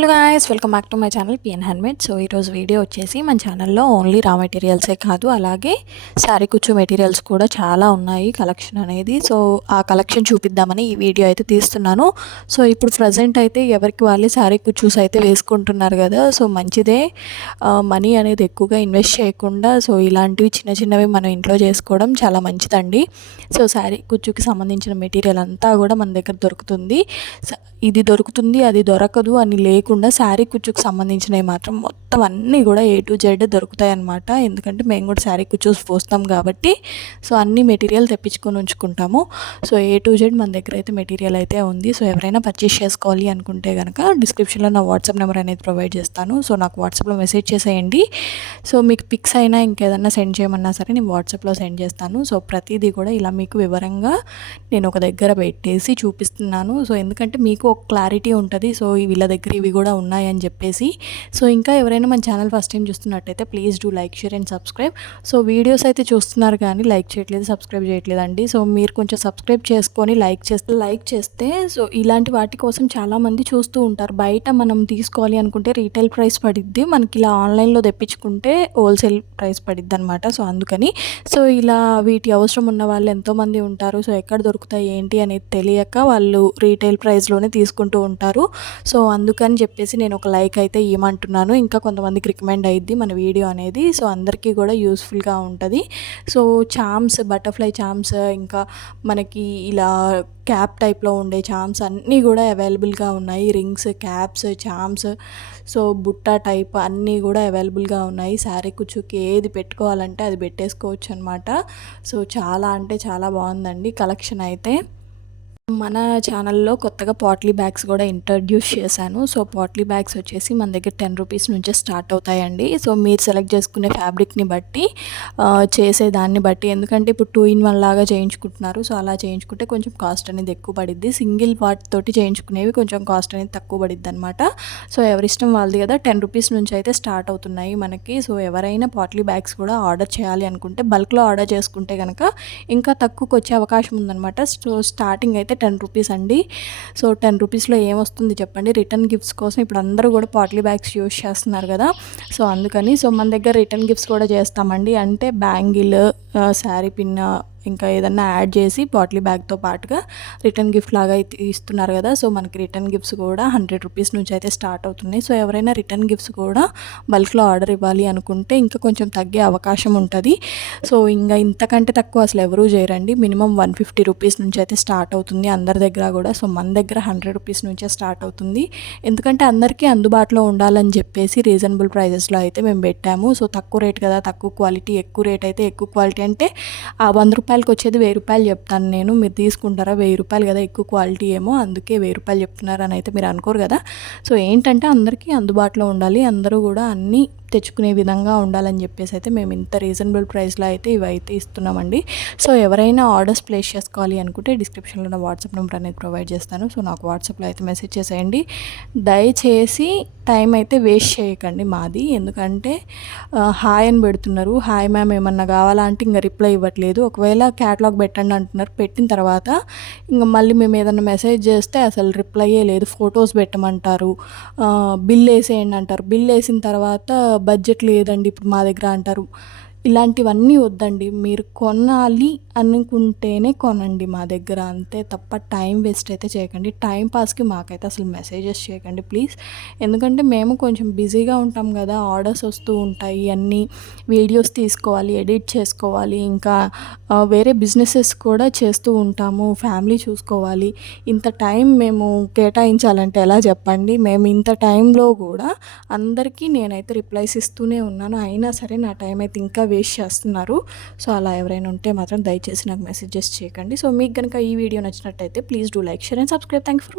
Hello guys, welcome back to my channel PN handmade. So ఈరోజు video వచ్చేసి మన ఛానల్లో ఓన్లీ రా మెటీరియల్సే కాదు, అలాగే శారీ కుచ్చు మెటీరియల్స్ కూడా చాలా ఉన్నాయి కలెక్షన్ అనేది. సో ఆ కలెక్షన్ చూపిద్దామని ఈ వీడియో అయితే తీస్తున్నాను. సో ఇప్పుడు ప్రజెంట్ అయితే ఎవరికి వాళ్ళే శారీ కుచ్చూస్ అయితే వేసుకుంటున్నారు కదా. సో మంచిదే, మనీ అనేది ఎక్కువగా ఇన్వెస్ట్ చేయకుండా సో ఇలాంటివి చిన్న చిన్నవి మనం ఇంట్లో చేసుకోవడం చాలా మంచిదండి. సో శారీ కుచ్చుకి సంబంధించిన మెటీరియల్ అంతా కూడా మన దగ్గర దొరుకుతుంది. ఇది దొరుకుతుంది అది దొరకదు అని లేకుండా శారీ కుచ్చుకు సంబంధించినవి మాత్రం మొత్తం అన్నీ కూడా A to Z దొరుకుతాయి అన్నమాట. ఎందుకంటే మేము కూడా శారీ కుచ్చూస్ పోస్తాం కాబట్టి సో అన్ని మెటీరియల్ తెప్పించుకొని ఉంచుకుంటాము. సో A to Z మన దగ్గర అయితే మెటీరియల్ అయితే ఉంది. సో ఎవరైనా పర్చేస్ చేసుకోవాలి అనుకుంటే కనుక డిస్క్రిప్షన్లో నా వాట్సాప్ నెంబర్ అనేది ప్రొవైడ్ చేస్తాను. సో నాకు వాట్సాప్లో మెసేజ్ చేసేయండి. సో మీకు పిక్స్ అయినా ఇంకేదన్నా సెండ్ చేయమన్నా సరే నేను వాట్సాప్లో సెండ్ చేస్తాను. సో ప్రతిదీ కూడా ఇలా మీకు వివరంగా నేను ఒక దగ్గర పెట్టేసి చూపిస్తున్నాను. సో ఎందుకంటే మీకు ఒక క్లారిటీ ఉంటుంది. సో వీళ్ళ దగ్గర ఇవి కూడా ఉన్నాయని చెప్పేసి. సో ఇంకా ఎవరైనా మన ఛానల్ ఫస్ట్ టైం చూస్తున్నట్టయితే please do like, share and subscribe. So videos అయితే చూస్తున్నారు కానీ లైక్ చేయట్లేదు, సబ్స్క్రైబ్ చేయట్లేదండి. సో మీరు కొంచెం సబ్స్క్రైబ్ చేసుకొని లైక్ చేస్తే సో ఇలాంటి వాటి కోసం చాలామంది చూస్తూ ఉంటారు. బయట మనం తీసుకోవాలి అనుకుంటే రీటైల్ ప్రైస్ పడిద్ది, మనకి ఇలా ఆన్లైన్లో తెప్పించుకుంటే హోల్సేల్ ప్రైస్ పడిద్ది అనమాట. సో అందుకని సో ఇలా వీటి అవసరం ఉన్న వాళ్ళు ఎంతోమంది ఉంటారు. సో ఎక్కడ దొరుకుతాయి ఏంటి అనేది తెలియక వాళ్ళు రీటైల్ ప్రైస్లోనే తీసుకుంటూ ఉంటారు. సో అందుకని చెప్పేసి నేను ఒక లైక్ అయితే ఇవ్వమంటున్నాను. ఇంకా కొంతమందికి రికమెండ్ అయ్యిద్ది మన వీడియో అనేది. సో అందరికీ కూడా యూస్ఫుల్గా ఉంటుంది. సో చామ్స్, బటర్ఫ్లై చామ్స్, ఇంకా మనకి ఇలా క్యాప్ టైప్లో ఉండే చామ్స్ అన్నీ కూడా అవైలబుల్గా ఉన్నాయి. రింగ్స్, క్యాప్స్, చామ్స్, సో బుట్ట టైప్ అన్నీ కూడా అవైలబుల్గా ఉన్నాయి. శారీ కుచ్చుకి ఏది పెట్టుకోవాలంటే అది పెట్టేసుకోవచ్చు అనమాట. సో చాలా అంటే చాలా బాగుందండి కలెక్షన్ అయితే. మన ఛానల్లో కొత్తగా పాట్లీ బ్యాగ్స్ కూడా ఇంట్రడ్యూస్ చేశాను. సో పాట్లీ బ్యాగ్స్ వచ్చేసి మన దగ్గర 10 రూపీస్ నుంచే స్టార్ట్ అవుతాయండి. సో మీరు సెలెక్ట్ చేసుకునే ఫ్యాబ్రిక్ని బట్టి, చేసేదాన్ని బట్టి, ఎందుకంటే ఇప్పుడు 2 in 1 లాగా చేయించుకుంటున్నారు. సో అలా చేయించుకుంటే కొంచెం కాస్ట్ అనేది ఎక్కువ పడిద్ది. సింగిల్ పార్ట్ తోటి చేయించుకునేవి కొంచెం కాస్ట్ అనేది తక్కువ పడిద్ది అనమాట. సో ఎవరిష్టం వాళ్ళది కదా. 10 రూపీస్ నుంచి అయితే స్టార్ట్ అవుతున్నాయి మనకి. సో ఎవరైనా పాట్లీ బ్యాగ్స్ కూడా ఆర్డర్ చేయాలి అనుకుంటే బల్క్లో ఆర్డర్ చేసుకుంటే కనుక ఇంకా తక్కువకి వచ్చే అవకాశం ఉందన్నమాట. సో స్టార్టింగ్ అయితే 10 రూపీస్ అండి. సో 10 రూపీస్లో ఏమొస్తుంది చెప్పండి. రిటర్న్ గిఫ్ట్స్ కోసం ఇప్పుడు అందరూ కూడా పాట్లీ బ్యాగ్స్ యూస్ చేస్తున్నారు కదా. సో అందుకని సో మన దగ్గర రిటర్న్ గిఫ్ట్స్ కూడా చేస్తామండి. అంటే బ్యాంగిల్, శారీ పిన్, ఇంకా ఏదన్నా యాడ్ చేసి పాట్లీ బ్యాగ్తో పాటుగా రిటర్న్ గిఫ్ట్ లాగా అయితే ఇస్తున్నారు కదా. సో మనకి రిటర్న్ గిఫ్ట్స్ కూడా 100 రూపీస్ నుంచి అయితే స్టార్ట్ అవుతున్నాయి. సో ఎవరైనా రిటర్న్ గిఫ్ట్స్ కూడా బల్క్లో ఆర్డర్ ఇవ్వాలి అనుకుంటే ఇంకా కొంచెం తగ్గే అవకాశం ఉంటుంది. సో ఇంకా ఇంతకంటే తక్కువ అసలు ఎవరూ చేయరండి. మినిమం 150 రూపీస్ నుంచి అయితే స్టార్ట్ అవుతుంది అందరి దగ్గర కూడా. సో మన దగ్గర 100 రూపీస్ నుంచే స్టార్ట్ అవుతుంది. ఎందుకంటే అందరికీ అందుబాటులో ఉండాలని చెప్పేసి రీజనబుల్ ప్రైజెస్లో అయితే మేము పెట్టాము. సో తక్కువ రేట్ కదా, తక్కువ క్వాలిటీ, ఎక్కువ రేట్ అయితే ఎక్కువ క్వాలిటీ. అంటే ఆ 100 రూపాయలకి వచ్చేది 1000 రూపాయలు చెప్తాను నేను. మీరు తీసుకుంటారా? 1000 రూపాయలు కదా, ఎక్కువ క్వాలిటీ ఏమో అందుకే 1000 రూపాయలు చెప్తున్నారు అని అయితే మీరు అనుకోరు కదా. సో ఏంటంటే అందరికీ అందుబాటులో ఉండాలి, అందరూ కూడా అన్నీ తెచ్చుకునే విధంగా ఉండాలని చెప్పేసి అయితే మేము ఇంత రీజనబుల్ ప్రైస్లో అయితే ఇవైతే ఇస్తున్నామండి. సో ఎవరైనా ఆర్డర్స్ ప్లేస్ చేసుకోవాలి అనుకుంటే డిస్క్రిప్షన్లో నా వాట్సాప్ నెంబర్ అనేది ప్రొవైడ్ చేస్తాను. సో నాకు వాట్సాప్లో అయితే మెసేజ్ చేసేయండి. దయచేసి టైం అయితే వేస్ట్ చేయకండి మాది. ఎందుకంటే హాయ్ అని పెడుతున్నారు, హాయ్ మ్యామ్ ఏమన్నా కావాలా అంటే ఇంకా రిప్లై ఇవ్వట్లేదు. ఒకవేళ క్యాటలాగ్ పెట్టండి అంటున్నారు, పెట్టిన తర్వాత ఇంకా మళ్ళీ మేము ఏదన్నా మెసేజ్ చేస్తే అసలు రిప్లైయే లేదు. ఫొటోస్ పెట్టమంటారు, బిల్ వేసేయండి అంటారు. బిల్ వేసిన తర్వాత బడ్జెట్ లేదండి ఇప్పుడు మా దగ్గర అంటారు. ఇలాంటివన్నీ వద్దండి. మీరు కొనాలి అనుకుంటేనే కొనండి మా దగ్గర, అంతే తప్ప టైం వేస్ట్ అయితే చేయకండి. టైం పాస్కి మాకైతే అసలు మెసేజెస్ చేయకండి ప్లీజ్. ఎందుకంటే మేము కొంచెం బిజీగా ఉంటాం కదా, ఆర్డర్స్ వస్తూ ఉంటాయి, అన్నీ వీడియోస్ తీసుకోవాలి, ఎడిట్ చేసుకోవాలి, ఇంకా వేరే బిజినెసెస్ కూడా చేస్తూ ఉంటాము, ఫ్యామిలీ చూసుకోవాలి. ఇంత టైం మేము కేటాయించాలంటే ఎలా చెప్పండి. మేము ఇంత టైంలో కూడా అందరికీ నేనైతే రిప్లైస్ ఇస్తూనే ఉన్నాను. అయినా సరే నా టైం అయితే ఇంకా వేస్ట్ చేస్తున్నారు. సో అలా ఎవరైనా ఉంటే మాత్రం దయచేసి నాకు మెసేజెస్ చేయకండి. సో మీకు కనుక ఈ వీడియో నచ్చినట్టయితే please do like, share and subscribe. Thank you for